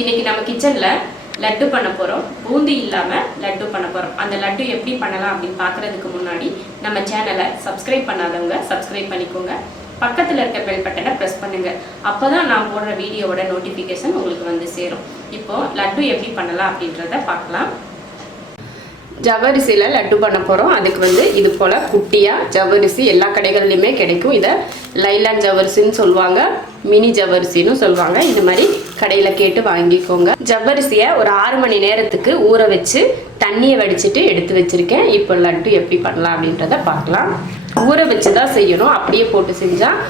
இன்னைக்கு நம்ம கிச்சன்ல லட்டு பண்ண போறோம். பூந்தி இல்லாம லட்டு பண்ண போறோம். அந்த லட்டு எப்படி பண்ணலாம் அப்படின்னு பார்க்குறதுக்கு முன்னாடி நம்ம சேனலை சப்ஸ்கிரைப் பண்ணாதவங்க சப்ஸ்கிரைப் பண்ணிக்கோங்க. பக்கத்துல இருக்க பெல் பட்டனை ப்ரெஸ் பண்ணுங்க. அப்பதான் நான் போடுற வீடியோவோட நோட்டிஃபிகேஷன் உங்களுக்கு வந்து சேரும். இப்போ லட்டு எப்படி பண்ணலாம் அப்படின்றத பார்க்கலாம். ஜவ்வரிசியில் லட்டு பண்ண போகிறோம் அதுக்கு வந்து இது போல் குட்டியாக ஜவ்வரிசி எல்லா கடைகள்லையுமே கிடைக்கும். இதை லைலான் ஜவ்வரிசின்னு சொல்லுவாங்க மினி ஜவ்வரிசின்னு சொல்லுவாங்க. இந்த மாதிரி கடையில் கேட்டு வாங்கிக்கோங்க. ஜவ்வரிசியை ஒரு ஆறு மணி நேரத்துக்கு ஊற வச்சு தண்ணியை வடிச்சிட்டு எடுத்து வச்சுருக்கேன். இப்போ லட்டு எப்படி பண்ணலாம் அப்படின்றத பார்க்கலாம். ஊற வச்சு தான் செய்யணும். அப்படியே போட்டு செஞ்சால்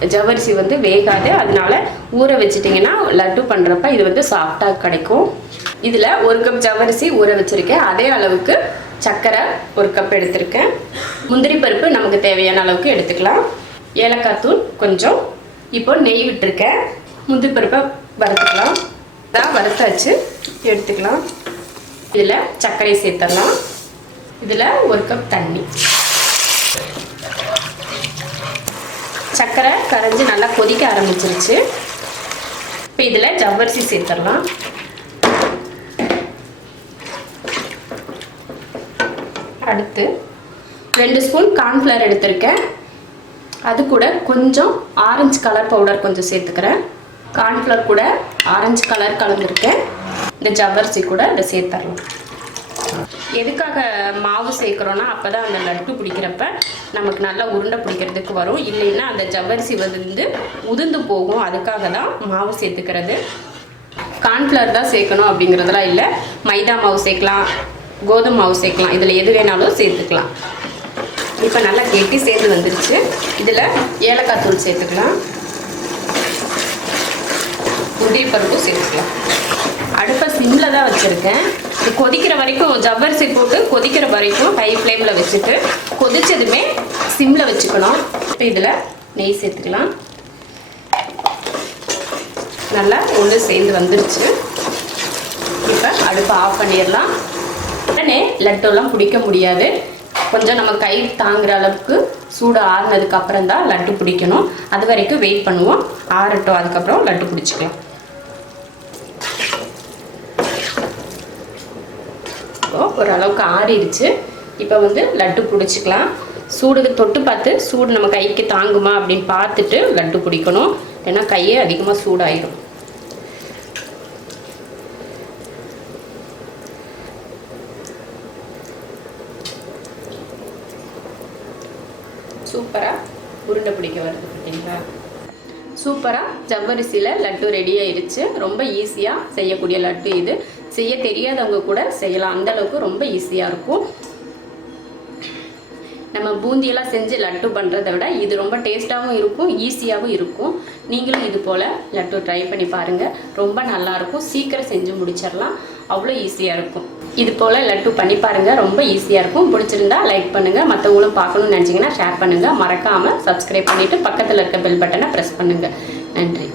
ஜவ்வரிசி வந்து வேகாது. அதனால ஊற வச்சிட்டிங்கன்னா லட்டு பண்ணுறப்ப இது வந்து சாஃப்டாக கிடைக்கும். இதில் ஒரு கப் ஜவ்வரிசி ஊற வச்சுருக்கேன். அதே அளவுக்கு சர்க்கரை ஒரு கப் எடுத்திருக்கேன். முந்திரி பருப்பு நமக்கு தேவையான அளவுக்கு எடுத்துக்கலாம். ஏலக்காய் தூள் கொஞ்சம். இப்போ நெய் விட்டுருக்கேன். முந்திரி பருப்பை வறுத்துக்கலாம். தான் வறுத்தாச்சு. எடுத்துக்கலாம். இதில் சர்க்கரை சேர்த்துடலாம். இதில் ஒரு கப் தண்ணி. சர்க்கரை கரைஞ்சி நல்லா கொதிக்க ஆரம்பிச்சிருச்சு. இப்போ இதில் ஜவ்வரிசி சேர்த்துடலாம். அடுத்து ரெண்டு ஸ்பூன் கார்ன்ஃப்ளவர் எடுத்திருக்கேன். அது கூட கொஞ்சம் ஆரஞ்சு கலர் பவுடர் கொஞ்சம் சேர்த்துக்கிறேன். கார்ன்ஃப்ளவர் கூட ஆரஞ்சு கலர் கலந்துருக்கேன். இந்த ஜவ்வரிசி கூட இதை சேர்த்துடலாம். எதுக்காக மாவு சேர்க்குறோன்னா அப்போ தான் அந்த லட்டு பிடிக்கிறப்ப நமக்கு நல்லா உருண்டை பிடிக்கிறதுக்கு வரும். இல்லைன்னா அந்த ஜவ்வரிசி வந்து உதிர்ந்து போகும். அதுக்காக தான் மாவு சேர்த்துக்கிறது. கார்ன்ஃப்ளவர் தான் சேர்க்கணும் அப்படிங்கிறதெல்லாம் இல்லை. மைதா மாவு சேர்க்கலாம். கோதுமை மாவு சேர்க்கலாம். இதில் எது வேணாலும் சேர்த்துக்கலாம். இப்போ நல்லா கெட்டி சேர்ந்து வந்துருச்சு. இதில் ஏலக்காய் தூள் சேர்த்துக்கலாம். முந்திரி பருப்பும் சேர்த்துக்கலாம். அடுப்பை சிம்மில் தான் வச்சுருக்கேன். கொதிக்கிற வரைக்கும் ஜவ்வரிசி போட்டு கொதிக்கிற வரைக்கும் ஹை ஃப்ளேமில் வச்சுட்டு கொதிச்சதுமே சிம்மில் வச்சுக்கணும். இப்போ இதில் நெய் சேர்த்துக்கலாம். நல்லா ஒன்று சேர்ந்து வந்துருச்சு. இப்போ அடுப்பை ஆஃப் பண்ணிடலாம். உடனே லட்டுலாம் பிடிக்க முடியாது. கொஞ்சம் நம்ம கை தாங்குற அளவுக்கு சூடு ஆறுனதுக்கு அப்புறம் தான் லட்டு பிடிக்கணும். அது வரைக்கும் வெயிட் பண்ணுவோம். ஆறட்டும் அதுக்கப்புறம் லட்டு பிடிச்சிக்கலாம். இப்போ ஓரளவுக்கு ஆறிடுச்சு. இப்போ வந்து லட்டு பிடிச்சிக்கலாம். சூடுக்கு தொட்டு பார்த்து சூடு நம்ம கைக்கு தாங்குமா அப்படின்னு பார்த்துட்டு லட்டு பிடிக்கணும் ஏன்னா கையே அதிகமாக சூடாயிடும். சூப்பராக உருண்டை பிடிக்க வருது பார்த்தீங்களா சூப்பராக ஜவ்வரிசியில் லட்டு ரெடி ஆயிடுச்சு ரொம்ப ஈஸியாக செய்யக்கூடிய லட்டு இது. செய்ய தெரியாதவங்க கூட செய்யலாம். அந்த அளவுக்கு ரொம்ப ஈஸியாக இருக்கும். நம்ம பூந்தியெல்லாம் செஞ்சு லட்டு பண்ணுறதை விட இது ரொம்ப டேஸ்ட்டாகவும் இருக்கும் ஈஸியாகவும் இருக்கும். நீங்களும் இது போல் லட்டு ட்ரை பண்ணி பாருங்கள் ரொம்ப நல்லாயிருக்கும் சீக்கிரம் செஞ்சு முடிச்சிடலாம் அவ்வளோ ஈஸியாக இருக்கும். இது போல் லட்டு பண்ணி பாருங்கள் ரொம்ப ஈஸியாக இருக்கும். பிடிச்சிருந்தா லைக் பண்ணுங்கள் மற்றவங்களும் பார்க்கணும்னு நினச்சிங்கன்னா ஷேர் பண்ணுங்கள் மறக்காமல் சப்ஸ்கிரைப் பண்ணிவிட்டு பக்கத்தில் இருக்க பெல் பட்டனை ப்ரெஸ் பண்ணுங்கள் நன்றி.